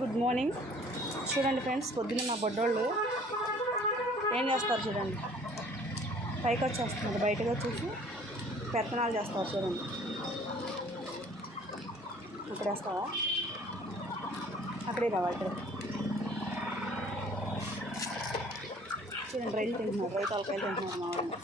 Good morning. చూడండి friends, పొద్దున్న మా బొడ్డోళ్ళు ఏం చేస్తారు చూడండి. పైకి వచ్చేస్తున్నారు, బయటకు వచ్చేసి పెత్తనాలు చేస్తారు చూడండి. ఇక్కడ వేస్తావా? అక్కడే రావా? ఇక్కడ చూడండి, రైలు తింటున్నారు, రైతు తలకాయలు తింటున్నారు మా వాళ్ళు.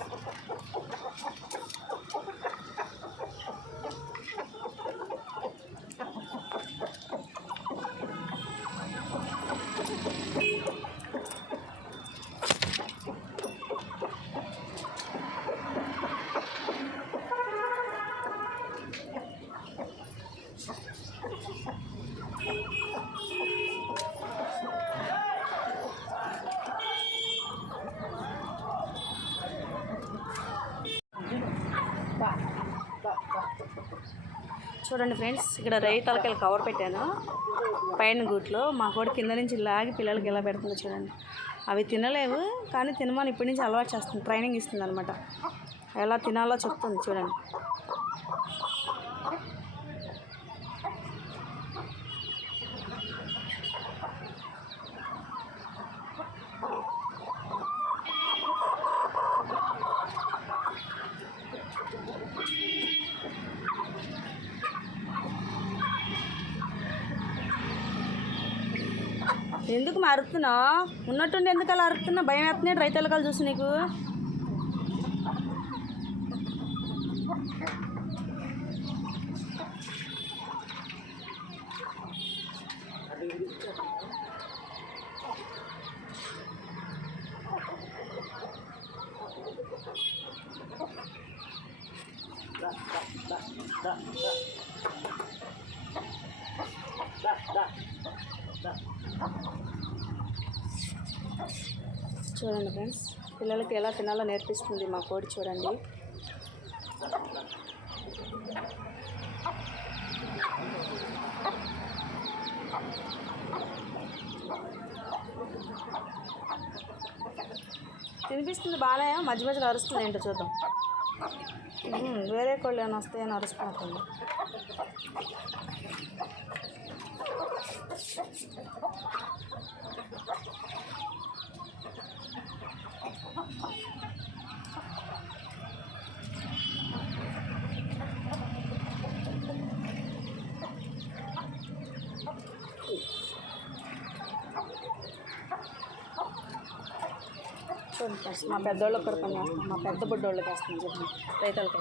చూడండి ఫ్రెండ్స్, ఇక్కడ రైతు తలకాయలు కవర్ పెట్టాను పైన గూట్లో. మా కోడి కింద నుంచి లాగి పిల్లలకి ఇలా పెడుతుంది చూడండి. అవి తినలేవు, కానీ తినమని ఇప్పటి నుంచి అలవాటు చేస్తుంది, ట్రైనింగ్ ఇస్తుంది అనమాట. ఎలా తినాలో చెప్తుంది చూడండి. ఎందుకు అరుతున్నా? ఉన్నట్టుండి ఎందుకు అలా అరుతున్నా? భయం వేస్తున్నాడు రైతు తలకాయలు చూసి నీకు. చూడండి ఫ్రెండ్స్, పిల్లలకి ఎలా తినాలో నేర్పిస్తుంది మా కోడి చూడండి. తినిపిస్తుంది బాగానే, మధ్య మధ్యలో అరుస్తుంది ఏంటో చూద్దాం. వేరే కోళ్ళు ఏమైనా వస్తాయని అరుస్తున్నట్టుంది. చూడండి ఫ్రెండ్స్, మా పెద్దోళ్ళకి కూడా కొన్ని వేస్తాం, మా పెద్ద బుడ్డోళ్ళకి వేస్తాం చెప్పండి రైతులకి.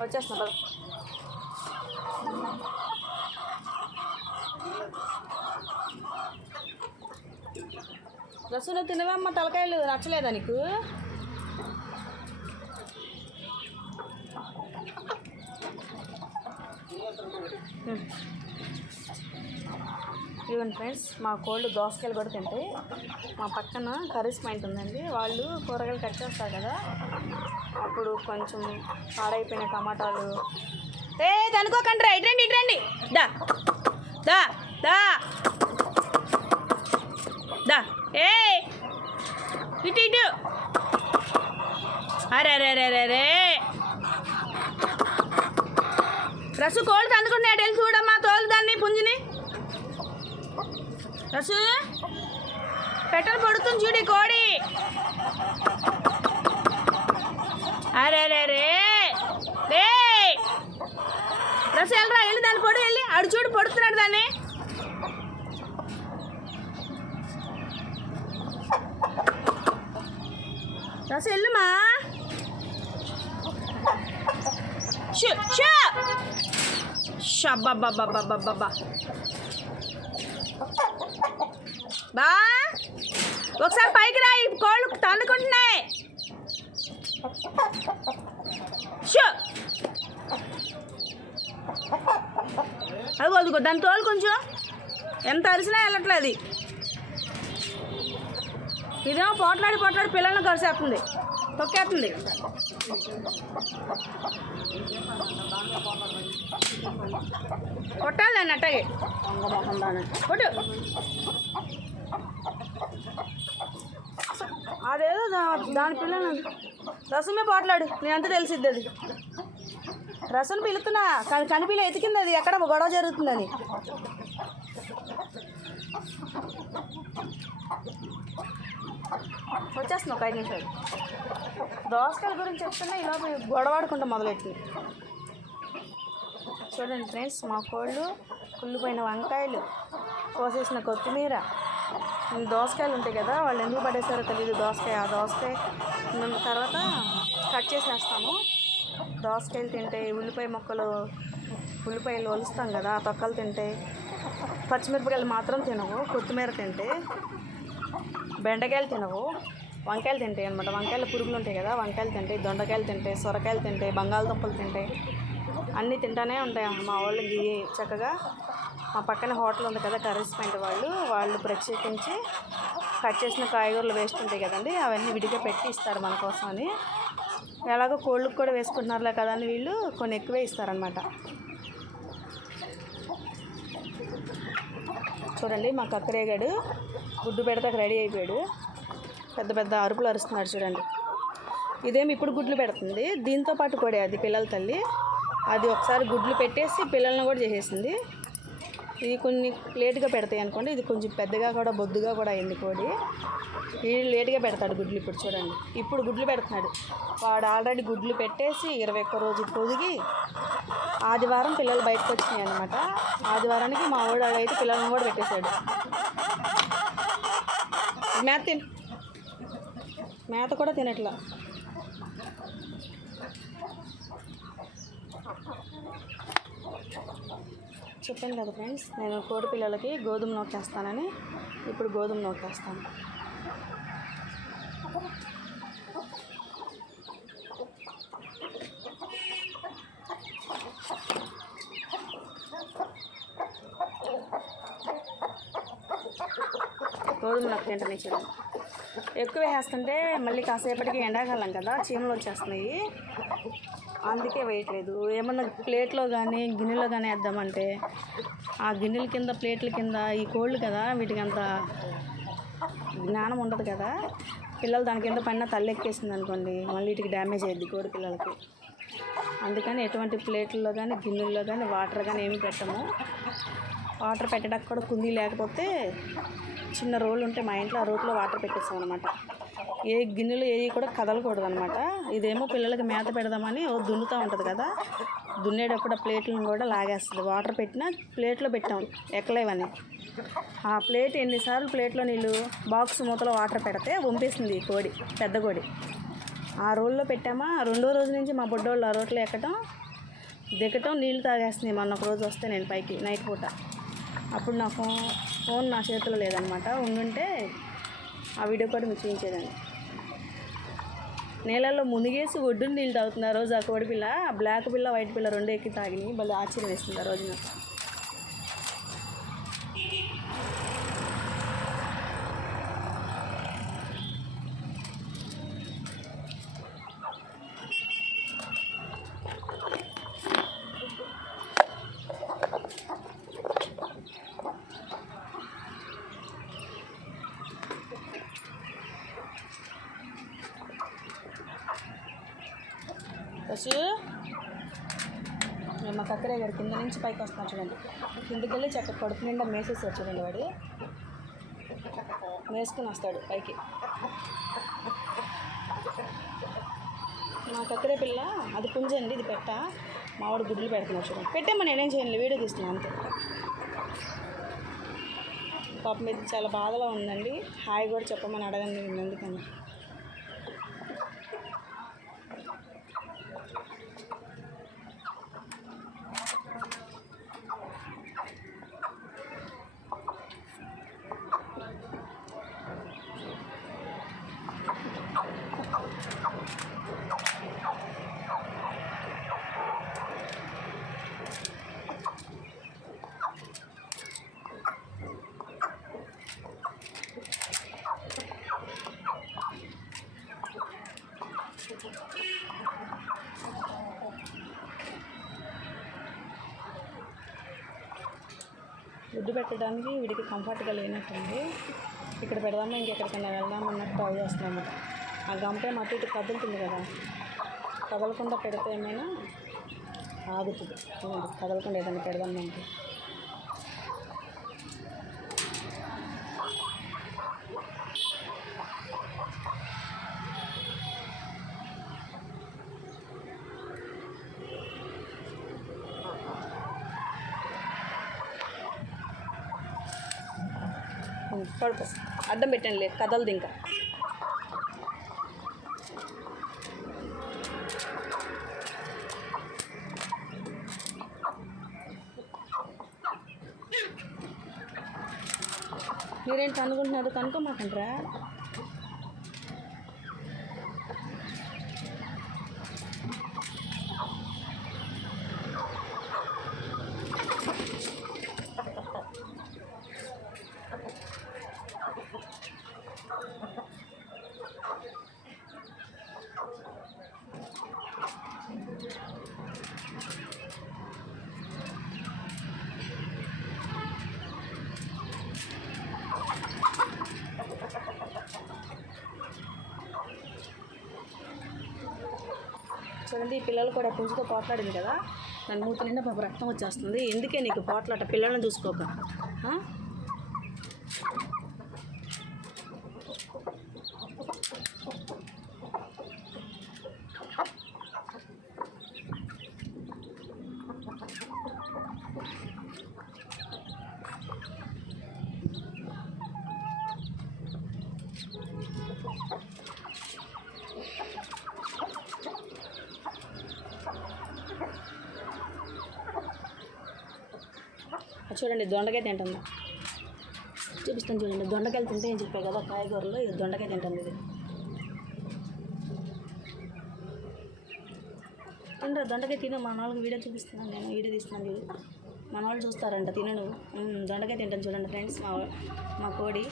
వచ్చేస్తున్నా బా. రసూలు తినవమ్మ, తలకాయలు నచ్చలేదా నీకు? ఇవ్వండి ఫ్రెండ్స్, మా కోళ్ళు దోసకాయలు కూడా తింటాయి. మా పక్కన కర్రీస్ పాయింట్ ఉందండి, వాళ్ళు కూరగాయలు కట్ చేస్తారు కదా, అప్పుడు కొంచెం పాడైపోయిన టమాటాలు అనుకోకండి రా, ఇట్రండి ఇట్రండి, దా దా దా దా, ఏ ఇటు ఇటు, అరే అరే అరే అరే అరే, రసు కోళ్ళు తందుకుంటున్నాడు, వెళ్ళి చూడమ్మా, తోలు దాన్ని పుంజిని. రసు పెట్టలు పడుతుంది చూడు కోడి. అరే రే రే రే రస వెళ్ళరా, వెళ్ళి దాన్ని పొడి, వెళ్ళి అడు చూడు పొడుతున్నాడు దాన్ని. రస వెళ్ళుమా. షబ్బబ్బబ్బబ్బబ్బబ్బా బా, ఒకసారి పైకి రా, ఈ కోళ్ళు తన్నుకుంటున్నాయి. అదిగో దాని తోలు కొంచెం ఎంత అరిసినా వెళ్ళట్లేదు. ఇదేమో పోట్లాడి పిల్లల్ని కరిసేస్తుంది, తొక్కేస్తుంది. కొట్టాలి దాన్ని అట్టగే కొట్టు. అదేదో దాని పిల్లలు రసమే పోట్లాడు, నేనంతా తెలిసిద్ది. అది రసం పిలుతున్నా కానీ కనిపిల్ల ఎతికింది, అది ఎక్కడ గొడవ జరుగుతుందని. వచ్చేస్తుంది ఒక 5 నిమిషాలు. దోసకాయల గురించి చెప్తున్నా ఇలా గొడవాడుకుంటా మొదలెట్టింది. చూడండి ఫ్రెండ్స్, మా కోళ్ళు కుళ్ళిపోయిన వంకాయలు, కోసేసిన కొత్తిమీర, దోసకాయలు ఉంటాయి కదా, వాళ్ళు ఎందుకు పడేసారో తెలియదు. దోసకాయ తర్వాత కట్ చేసేస్తాము. దోసకాయలు తింటాయి, ఉల్లిపాయలు ఒలుస్తాం కదా, ఆ తొక్కలు తింటాయి. పచ్చిమిరపకాయలు మాత్రం తినవు, కొత్తిమీర తింటాయి. బెండకాయలు తినవు, వంకాయలు తింటాయి అనమాట. వంకాయలు పురుగులు ఉంటాయి కదా, వంకాయలు తింటాయి. దొండకాయలు తింటాయి, సొరకాయలు తింటాయి, బంగాళదుంపలు తింటాయి. అన్నీ తింటానే ఉంటాయి మా వాళ్ళకి చక్కగా. మా పక్కన హోటల్ ఉంది కదా, కర్రీస్ పాయింట్ వాళ్ళు ప్రత్యేకించి కట్ చేసిన కాయగూరలు వేస్ట్ ఉంటాయి కదండి, అవన్నీ విడిగా పెట్టి ఇస్తారు మన కోసం అని. ఎలాగో కోళ్ళకు కూడా వేసుకుంటున్నారులే కదా అని వీళ్ళు కొన్ని ఎక్కువే ఇస్తారనమాట. చూడండి, మా కక్కరేగాడు గుడ్డు పెడతాక రెడీ అయిపోయాడు. పెద్ద పెద్ద అరుపులు అరుస్తున్నాడు చూడండి. ఇదేమి ఇప్పుడు గుడ్లు పెడుతుంది, దీంతో పాటు కూడా అది పిల్లల తల్లి. అది ఒకసారి గుడ్లు పెట్టేసి పిల్లలను కూడా చేసేసింది. ఇది కొన్ని లేటుగా పెడతాయి అనుకోండి, ఇది కొంచెం పెద్దగా కూడా బొద్దుగా కూడా అయింది కోడి. వీడు లేటుగా పెడతాడు గుడ్లు. ఇప్పుడు చూడండి, ఇప్పుడు గుడ్లు పెడుతున్నాడు. వాడు ఆల్రెడీ గుడ్లు పెట్టేసి 21 రోజు పొదిగి ఆదివారం పిల్లలు బయటకు వచ్చినాయి అనమాట. ఆదివారానికి మా వాడు అయితే పిల్లలను కూడా పెట్టేశాడు. మేత కూడా తినట్లా. చెప్పాను కదా ఫ్రెండ్స్, నేను కోడి పిల్లలకి గోధుమ నూకేస్తానని. ఇప్పుడు గోధుమ నూకేస్తాను. గోధుమ నొక్క తింటనే చూడండి. ఎక్కువ వేస్తుంటే మళ్ళీ కాసేపటికి ఎండాకాలం కదా, చీమలు వచ్చేస్తున్నాయి, అందుకే వేయట్లేదు. ఏమన్నా ప్లేట్లో కానీ గిన్నెలో కానీ వేద్దామంటే ఆ గిన్నెల కింద ప్లేట్ల కింద ఈ కోళ్ళు కదా, వీటికి అంత జ్ఞానం ఉండదు కదా. పిల్లలు దాని కింద పైన తల్లెక్కేసింది అనుకోండి, మళ్ళీ వీటికి డ్యామేజ్ అయ్యిద్ది కోడి పిల్లలకి. అందుకని ఎటువంటి ప్లేట్లలో కానీ గిన్నెల్లో కానీ వాటర్ కానీ ఏమి పెట్టము. వాటర్ పెట్టడానికి కూడా కుందీ లేకపోతే చిన్న రోలు ఉంటే మా ఇంట్లో, ఆ రోట్లో వాటర్ పెట్టేస్తాం అనమాట. ఏ గిన్నెలు ఏవి కూడా కదలకూడదు అనమాట. ఇదేమో పిల్లలకి మేత పెడదామని దున్నుతూ ఉంటుంది కదా, దున్నేటప్పుడు ఆ ప్లేట్లను కూడా లాగేస్తుంది. వాటర్ పెట్టినా ప్లేట్లో పెట్టాం ఎక్కలేవని. ఆ ప్లేట్ ఎన్నిసార్లు ప్లేట్లో నీళ్ళు బాక్స్ మూతలో వాటర్ పెడితే వంపేసింది కోడి, పెద్ద కోడి. ఆ రోల్లో పెట్టామా, 2వ రోజు నుంచి మా బొడ్డోళ్ళు ఆ రోట్లో ఎక్కటం దిగటం, నీళ్ళు తాగేస్తుంది. మొన్న ఒక రోజు వస్తే నేను పైకి నైట్ పూట, అప్పుడు నా ఫోన్ నా చేతిలో లేదనమాట. ఉండుంటే ఆ వీడియో కూడా మీకు చూపించేదాన్ని. నీళ్ళల్లో మునిగేసి ఒడ్డుని నీళ్ళు తాగుతుంది ఆ రోజు ఆ కోడి పిల్ల. బ్లాక్ పిల్ల వైట్ పిల్ల 2 ఎక్కి తాగినాయి. భలే ఆశ్చర్యం వేస్తుంది ఆ రోజు నాకు. ఫస్ట్ మా కక్కరే గారు కింద నుంచి పైకి వస్తున్నాడు చూడండి. కిందకి వెళ్ళి చక్కగా కడుపు నిండా మేసేస్తాడు చూడండి. వాడు మేసుకుని వస్తాడు పైకి. నాకు అక్కడే పిల్ల అది పుంజండి, ఇది పెట్ట. మావాడు గుడ్లు పెడుతున్నాడు చూడండి. పెట్టేమ్మా, నేనేం చేయండి, వీడియో తీస్తున్నాను అంతే. పాప మీద చాలా బాధలో ఉందండి. హాయ్ కూడా చెప్పమని అడగండి ఎందుకని. గుడ్డు పెట్టడానికి వీడికి కంఫర్ట్గా లేనట్టుంది. ఇక్కడ పెడదామా ఇంకెక్కడికైనా వెళ్దామా అన్నట్టు ట్రై చేస్తున్నాము. ఆ గంపే అటు ఇటు కదులుతుంది కదా, కదలకుండా పెడితే ఏమైనా ఆగుతుంది. కదలకుండా ఏదైనా పెడదామంటే కడుపు అడ్డం పెట్టండి, లేదు కదలదు ఇంకా. మీరేంటి అనుకుంటున్నారు, కనుక్కోమాకంటారా? చూడండి, ఈ పిల్లలు కూడా పుంజుతో పోట్లాడింది కదా, నన్ను మూత నిండా పాప రక్తం వచ్చేస్తుంది. ఎందుకే నీకు పోట్లాట, పిల్లలను చూసుకోక. చూడండి, దొండకాయ తింటుంది. చూపిస్తాను చూడండి, దొండకాయలు తింటే ఏం చెప్పాయి కదా కాయగూరలో, ఇది దొండకాయ తింటుంది. ఇది తినరా దొండకాయ తిను. మన వాళ్ళకి వీడియో చూపిస్తున్నాను, నేను వీడియో తీస్తున్నాను చూడు. మన వాళ్ళు చూస్తారంట, తినను. దొండకాయ తింటాను చూడండి ఫ్రెండ్స్, మా కోడి.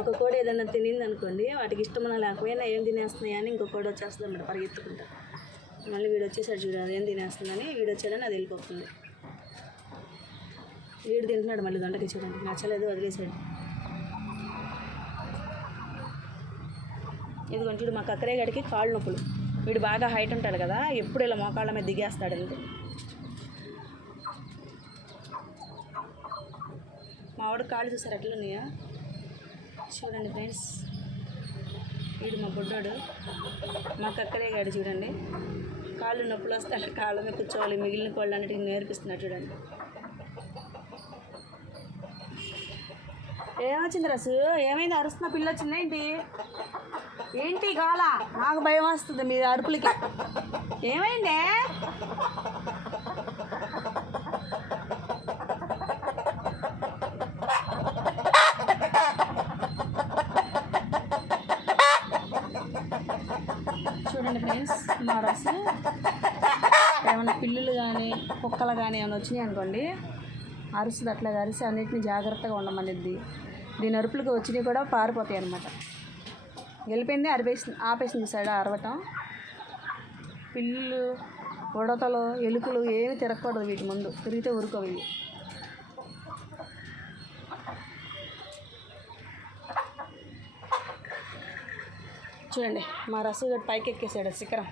ఒక కోడి ఏదైనా తినింది అనుకోండి, వాటికి ఇష్టమన్నా లేకపోయినా ఏం తినేస్తున్నాయి అని ఇంకో కోడి వచ్చేస్తుంది అన్నమాట పరిగెత్తుకుంటా. మళ్ళీ వీడు వచ్చేసాడు చూడాలి, ఏం తినేస్తుందని. వీడు వచ్చాడని అది వెళ్ళిపోతుంది. వీడు తింటున్నాడు మళ్ళీ దొండకాయ. చూడండి, నచ్చలేదు, వదిలేసాడు. ఇది కొంచెం మా కక్కరే గడికి కాళ్ళు నొప్పులు. వీడు బాగా హైట్ ఉంటాడు కదా, ఎప్పుడు ఇలా మోకాళ్ళ మీద దిగేస్తాడు అంతే. మా వాడు కాళ్ళు చూసారు ఎట్లున్నాయా చూడండి ఫ్రెండ్స్. వీడు మా బుడ్డాడు, మా కక్కరే గాడు. చూడండి, కాళ్ళు నొప్పులు వస్తే అలా కాళ్ళ మీద కూర్చోవాలి, మిగిలిన కోళ్ళు అన్నిటికీ నేర్పిస్తున్నాడు. చూడండి, ఏమొచ్చింది రసు, ఏమైంది, అరుస్తున్న పిల్ల వచ్చింది ఏంటి? ఏంటి కాల, నాకు భయం వస్తుంది మీ అరుపులకి. ఏమైందే? చూడండి ఫ్రెండ్స్, మా రసు ఏమైనా పిల్లులు కానీ కుక్కలు కానీ ఏమైనా వచ్చినాయి అనుకోండి, అరుస్తుంది. అట్లాగా అరిసి అన్నింటినీ జాగ్రత్తగా ఉండమనిద్ది. దీని అరుపులకు వచ్చినవి కూడా పారిపోతాయి అన్నమాట. వెళ్ళిపోయింది, ఆపేసింది చూసాడు అరవటం. పిల్లులు, ఉడతలు, ఎలుకలు ఏమి తిరగకూడదు వీటి ముందు, తిరిగితే ఊరుకోవి. చూడండి, మా రసు పైకి ఎక్కేసాడు శిఖరం.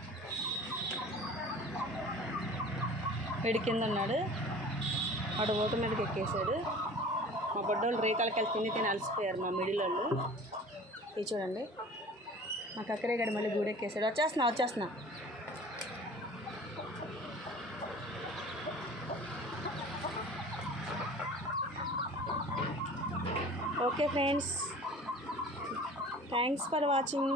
వీడి కింద ఉన్నాడు, వాడు ఊత మీదకి ఎక్కేసాడు. మా బొడ్డోళ్ళు రేకాలకి తిని తిని అలసిపోయారు మా మిడిల్ వాళ్ళు. ఇది చూడండి, మా కక్కరే గడి మళ్ళీ గూడెక్కేసాడు. వచ్చేస్తున్నా. Okay friends, thanks for watching.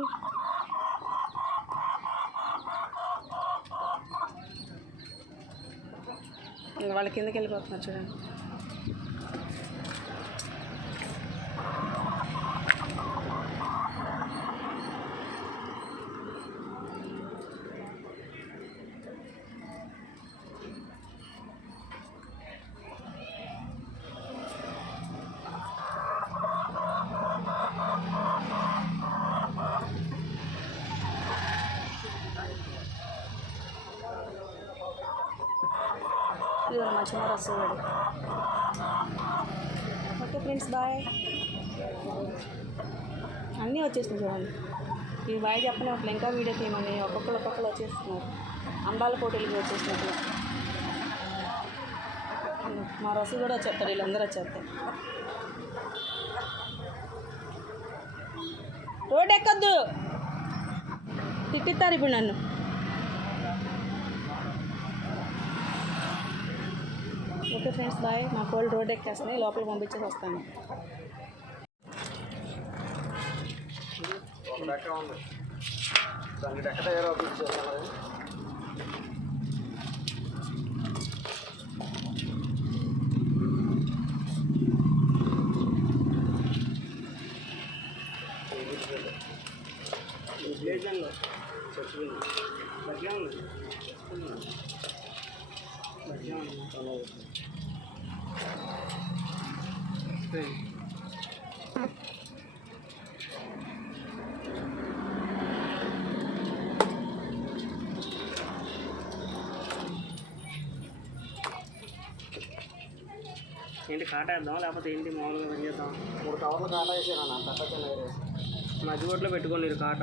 వాళ్ళ కిందకి వెళ్ళిపోతున్నారు చూడండి. ఇది మా చిన్న రసవాడు. Okay friends, bye. అన్నీ వచ్చేసినాయి చూడండి. ఈ బాయ్ చెప్పని ఒకళ్ళు ఇంకా వీడియో తీయమని ఒక్కొక్కరు వచ్చేస్తున్నారు. అందాల పోటీలకి వచ్చేసినట్లు. మా రసు కూడా వచ్చేస్తారు, వీళ్ళందరూ వచ్చేస్తారు. రోడ్ ఎక్కొద్దు, తిట్టిస్తారు ఇప్పుడు నన్ను. Okay friends, bye. మా కోళ్ళు రోడ్ ఎక్కేస్తున్నాయి, లోపలికి పంపించేసి వస్తాను. ఏంటి కాటేద్దాం లేకపోతే ఏంటి మామూలుగా పని చేద్దాం? 3 కవర్లు కాటా వేసాను తప్పకుండా మధ్యగొట్లో పెట్టుకోండి కాట.